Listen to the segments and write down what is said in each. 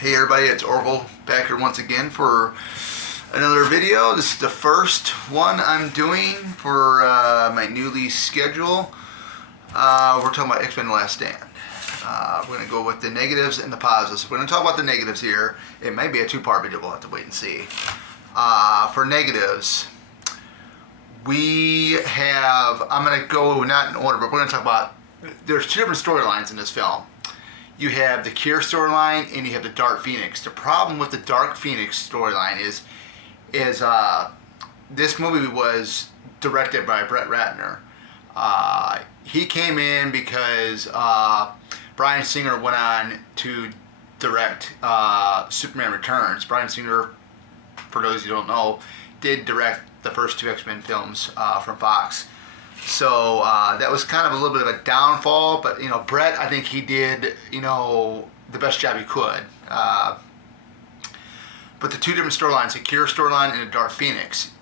Hey everybody, it's Orville back here once again for another video. This is the first one I'm doing for my newly schedule. We're talking about X-Men: The Last Stand. We're going to go with the negatives and the positives. We're going to talk about the negatives here. It may be a two-part video, we'll have to wait and see. For negatives, we have, I'm going to go not in order, but we're going to talk about, there's two different storylines in this film. You have the Cure storyline and you have the Dark Phoenix. The problem with the Dark Phoenix storyline is this movie was directed by Brett Ratner. He came in because Bryan Singer went on to direct Superman Returns. Bryan Singer, for those who don't know, did direct the first two X-Men films from Fox. So that was kind of a little bit of a downfall, but Brett, I think he did the best job he could. But the two different storylines, the Cure storyline and the Dark Phoenix,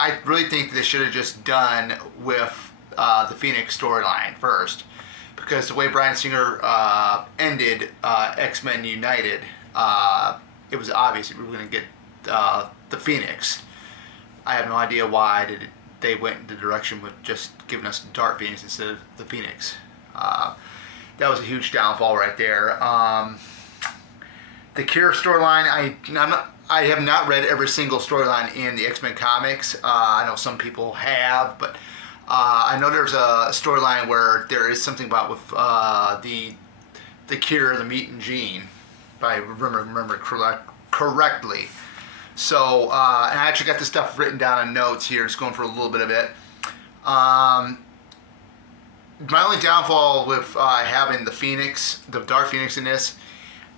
I really think they should have just done with the Phoenix storyline first, because the way Bryan Singer ended X-Men United, it was obvious that we were going to get the Phoenix. I have no idea why they went in the direction with just giving us Dark Phoenix instead of the Phoenix. That was a huge downfall right there. The Cure storyline, I have not read every single storyline in the X-Men comics. I know some people have, but I know there's a storyline where there is something about with the Cure, the Mutant Gene, if I remember correctly. So, and I actually got this stuff written down in notes here, just going for a little bit of it. My only downfall with having the Phoenix, the Dark Phoenix in this,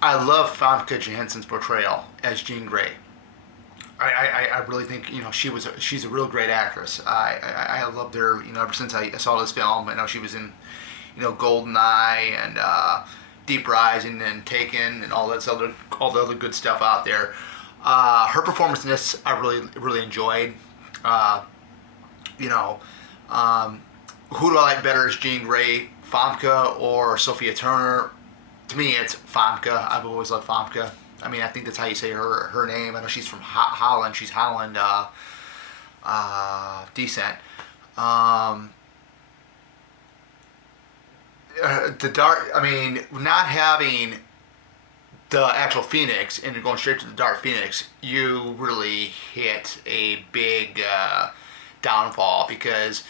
I love Famke Janssen's portrayal as Jean Grey. I really think, she's a real great actress. I loved her, ever since I saw this film. I know she was in, GoldenEye and Deep Rising and Taken and all the other good stuff out there. Her performance in this, I really enjoyed. Who do I like better as Jean Grey, Famke or Sophia Turner? To me, it's Famke. I've always loved Famke. I mean, I think that's how you say her name. I know she's from Holland. She's Holland descent. Not having the actual Phoenix and going straight to the Dark Phoenix, you really hit a big downfall, because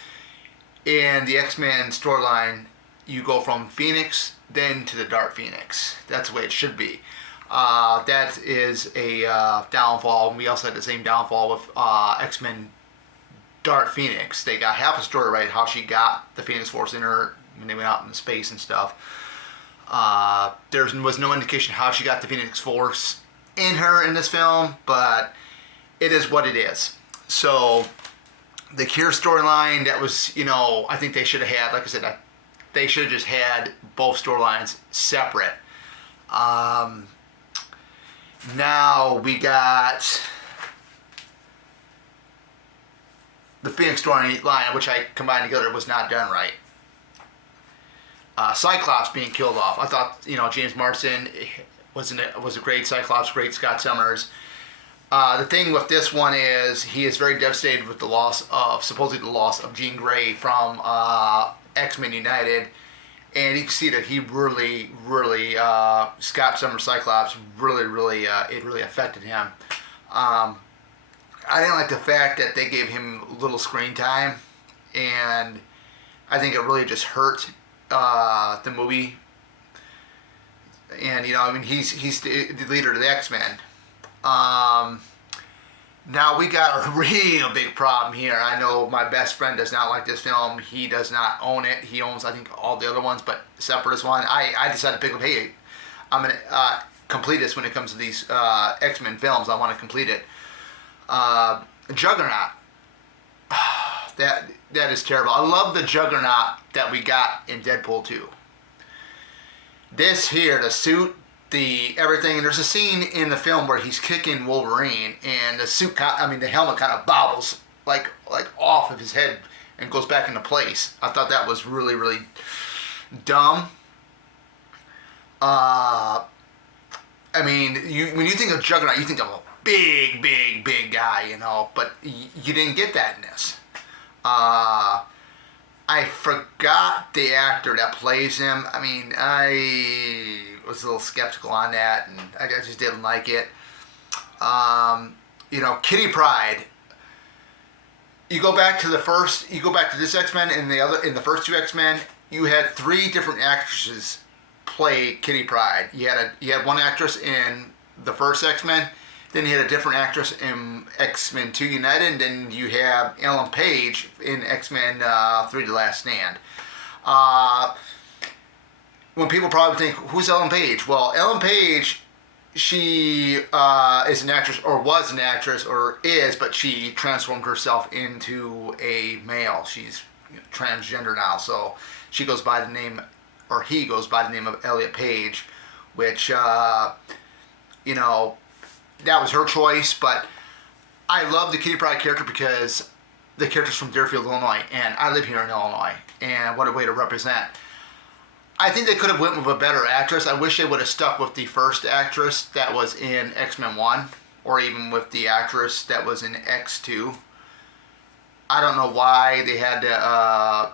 in the X-Men storyline, you go from Phoenix then to the Dark Phoenix. That's the way it should be. That is a downfall. We also had the same downfall with X-Men Dark Phoenix. They got half a story right, how she got the Phoenix Force in her when they went out in space and stuff. There was no indication how she got the Phoenix Force in her in this film, but it is what it is. So the Cure storyline, that was, I think they should have had, like I said, they should have just had both storylines separate. Now we got the Phoenix storyline, which I combined together, was not done right. Cyclops being killed off. I thought, James Marsden was a great Cyclops, great Scott Summers. The thing with this one is he is very devastated with supposedly the loss of Jean Grey from X-Men United, and you can see that he really, Scott Summers Cyclops it really affected him. I didn't like the fact that they gave him little screen time, and I think it really just hurt the movie. And he's the leader of the X-Men. Now we got a real big problem here. I know my best friend does not like this film. He does not own it. He owns, I think, all the other ones, but except for this one, I decided to pick up. Hey, I'm gonna complete this when it comes to these X-Men films. I want to complete it. Juggernaut. That is terrible. I love the Juggernaut that we got in Deadpool 2. This here, the suit, the everything, and there's a scene in the film where he's kicking Wolverine, and the helmet kind of bobbles like off of his head and goes back into place. I thought that was really dumb. I mean, when you think of Juggernaut, you think of a big guy, but you didn't get that in this. I forgot the actor that plays him. I mean, I was a little skeptical on that, and I just didn't like it. Kitty Pryde. You go back to this X-Men and in the first two X-Men, you had 3 different actresses play Kitty Pryde. You had one actress in the first X-Men, then you had a different actress in X-Men 2 United, and then you have Ellen Page in X-Men 3 The Last Stand. When people probably think, who's Ellen Page? Well, Ellen Page, she is an actress, or was an actress, or is, but she transformed herself into a male. She's transgender now, so she goes by the name, or he goes by the name of Elliot Page, which, that was her choice, but I love the Kitty Pryde character because the character's from Deerfield, Illinois, and I live here in Illinois, and what a way to represent. I think they could have went with a better actress. I wish they would have stuck with the first actress that was in X-Men 1, or even with the actress that was in X2. I don't know why they had to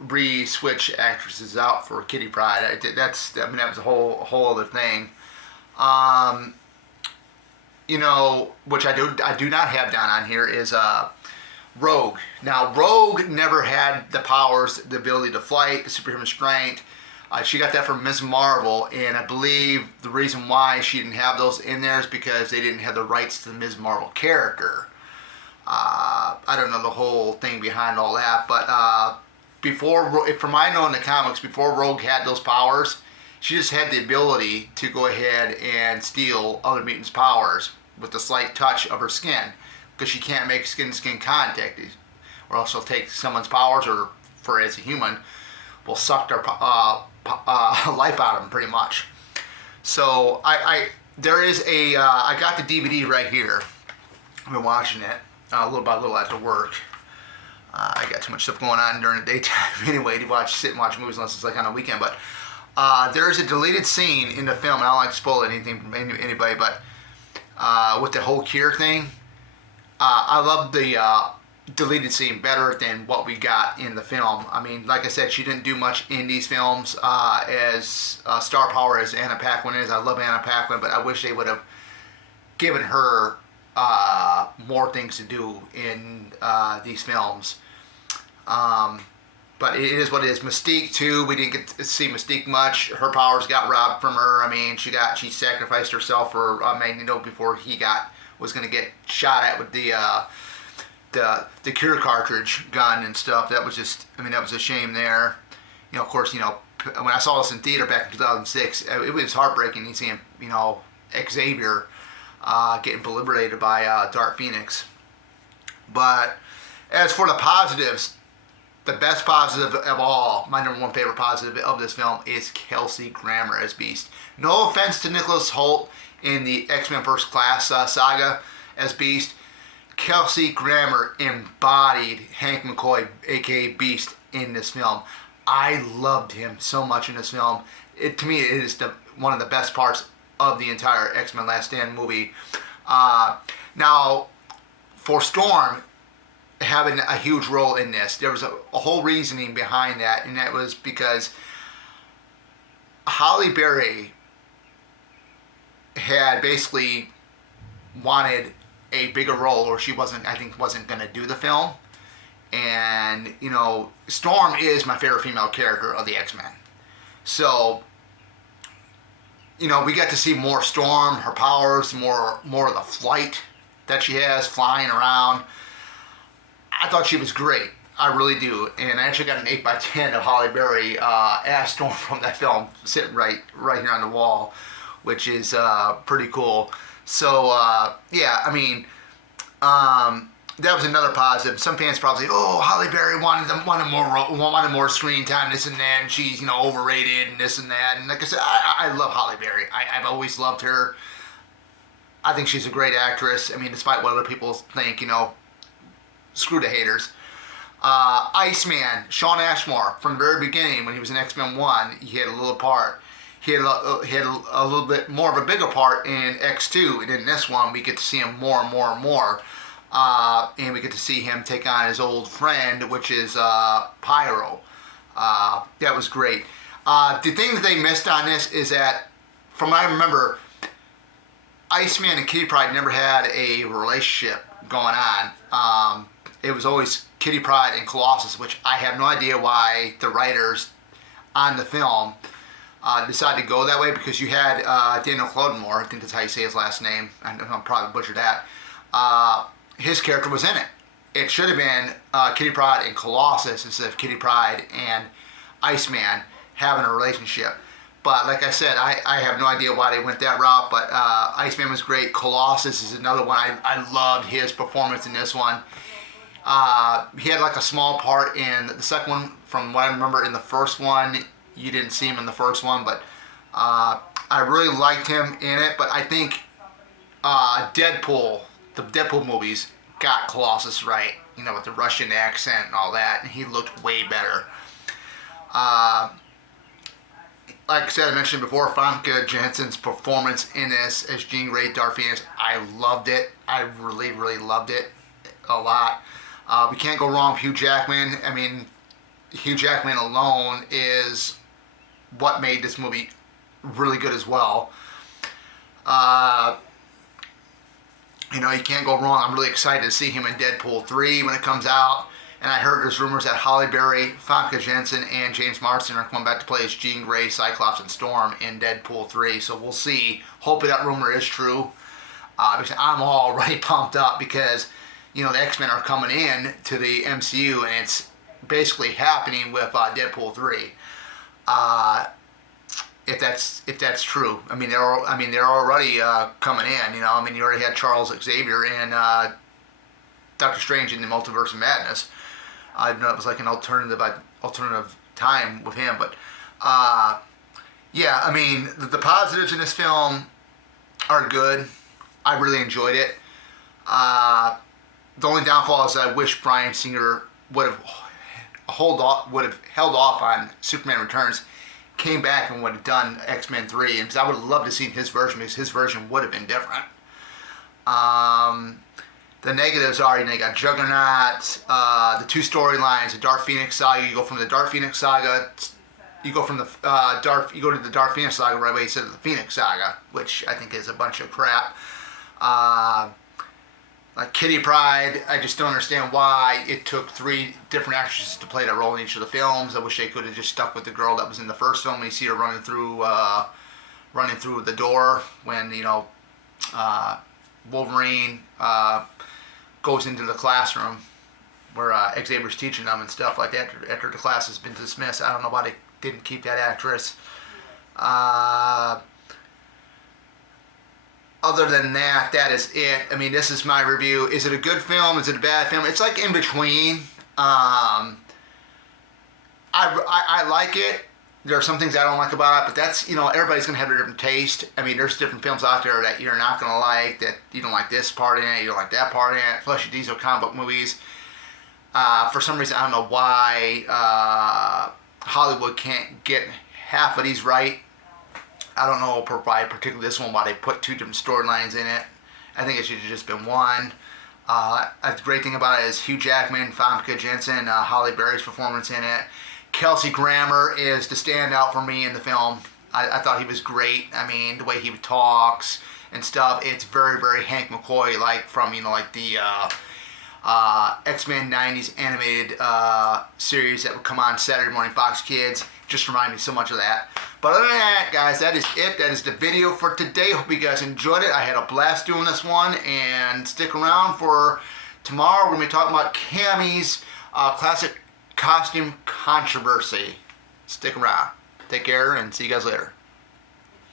re-switch actresses out for Kitty Pryde. That was a whole other thing. Which I do not have down on here is Rogue. Now, Rogue never had the powers, the ability to fight, the superhuman strength. She got that from Ms. Marvel, and I believe the reason why she didn't have those in there is because they didn't have the rights to the Ms. Marvel character. I don't know the whole thing behind all that, but from I know in the comics, before Rogue had those powers, she just had the ability to go ahead and steal other mutants' powers with the slight touch of her skin, because she can't make skin-to-skin contact, or else she'll take someone's powers, or for as a human, will suck their life out of them pretty much. So I got the DVD right here. I've been watching it little by little after work. I got too much stuff going on during the daytime anyway to sit and watch movies unless it's like on a weekend. But there is a deleted scene in the film, and I don't like to spoil anything from anybody, but with the whole cure thing, I love the deleted scene better than what we got in the film. I mean, like I said, she didn't do much in these films as star power as Anna Paquin is. I love Anna Paquin, but I wish they would have given her more things to do in these films. But it is what it is. Mystique too. We didn't get to see Mystique much. Her powers got robbed from her. I mean, she sacrificed herself for Magneto before he was going to get shot at with the cure cartridge gun and stuff. That was that was a shame there. Of course, when I saw this in theater back in 2006, it was heartbreaking seeing Xavier getting obliterated by Dark Phoenix. But as for the positives, the best positive of all, my number one favorite positive of this film is Kelsey Grammer as Beast. No offense to Nicholas Hoult in the X-Men First Class saga as Beast. Kelsey Grammer embodied Hank McCoy, aka Beast, in this film. I loved him so much in this film. To me, it is one of the best parts of the entire X-Men Last Stand movie. Now, for Storm having a huge role in this, there was a whole reasoning behind that, and that was because Halle Berry had basically wanted a bigger role, or she wasn't going to do the film. And, Storm is my favorite female character of the X-Men. So, we got to see more Storm, her powers, more of the flight that she has, flying around. I thought she was great. I really do. And I actually got an 8x10 of Halle Berry as Storm from that film sitting right here on the wall, which is pretty cool. So, that was another positive. Some fans probably say, "Oh, Halle Berry wanted more screen time, this and that, and she's overrated and this and that." And like I said, I love Halle Berry. I've always loved her. I think she's a great actress. Despite what other people think, screw the haters. Iceman, Shawn Ashmore, from the very beginning when he was in X-Men 1, he had a little part. he had a little bit more of a bigger part in X2, and in this one we get to see him more and more and more, and we get to see him take on his old friend, which is Pyro. That was great. The thing that they missed on this is that, from what I remember, Iceman and Kitty Pryde never had a relationship going on. It was always Kitty Pryde and Colossus, which I have no idea why the writers on the film decided to go that way, because you had Daniel Clodemore, I think that's how you say his last name, I'm probably butchered that, his character was in it. It should have been Kitty Pryde and Colossus instead of Kitty Pryde and Iceman having a relationship. But like I said, I have no idea why they went that route, but Iceman was great. Colossus is another one. I loved his performance in this one. He had like a small part in the second one. From what I remember in the first one, you didn't see him in the first one, but I really liked him in it. But I think Deadpool, the Deadpool movies, got Colossus right, you know, with the Russian accent and all that, and he looked way better. Like I said, I mentioned before, Famke Janssen's performance in this as Jean Grey, Dark Phoenix, I loved it. I really, really loved it a lot. We can't go wrong with Hugh Jackman. I mean, Hugh Jackman alone is what made this movie really good as well. You know, you can't go wrong. I'm really excited to see him in Deadpool 3 when it comes out. And I heard there's rumors that Halle Berry, Famke Janssen, and James Marsden are coming back to play as Jean Grey, Cyclops, and Storm in Deadpool 3. So we'll see. Hopefully that rumor is true. Because I'm already pumped up because, you know, the X-Men are coming in to the MCU, and it's basically happening with Deadpool 3. If that's true, I mean they're already coming in. You know, I mean you already had Charles Xavier in Doctor Strange in the Multiverse of Madness. I know it was like an alternative time with him, but yeah, I mean the positives in this film are good. I really enjoyed it. The only downfall is that I wish Bryan Singer would have held off on Superman Returns, came back and would have done X-Men 3, because I would have loved to see his version, because his version would have been different. The negatives are, you know, you got Juggernaut, the two storylines, the Dark Phoenix saga. You go from the Dark Phoenix saga, you go to the Dark Phoenix saga right away instead of the Phoenix saga, which I think is a bunch of crap. Like Kitty Pryde, I just don't understand why it took 3 different actresses to play that role in each of the films. I wish they could have just stuck with the girl that was in the first film. You see her running through the door when, you know, Wolverine goes into the classroom where Xavier's teaching them and stuff like that after the class has been dismissed. I don't know why they didn't keep that actress. Other than that, that is it. I mean, this is my review. Is it a good film? Is it a bad film? It's like in between. I like it. There are some things I don't like about it, but that's, you know, everybody's going to have a different taste. I mean, there's different films out there that you're not going to like, that you don't like this part in it, you don't like that part in it, especially these are comic book movies. For some reason, I don't know why Hollywood can't get half of these right. I don't know, particularly this one, why they put 2 different storylines in it. I think it should have just been one. The great thing about it is Hugh Jackman, Famke Janssen, Halle Berry's performance in it. Kelsey Grammer is the standout for me in the film. I thought he was great. I mean, the way he talks and stuff, it's very, very Hank McCoy, like from, you know, like the X-Men 90s animated series that would come on Saturday morning Fox Kids. Just remind me so much of that. But other than that, guys, that is it. That is the video for today. Hope you guys enjoyed it. I had a blast doing this one. And stick around for tomorrow. We're going to be talking about Cammy's classic costume controversy. Stick around. Take care and see you guys later.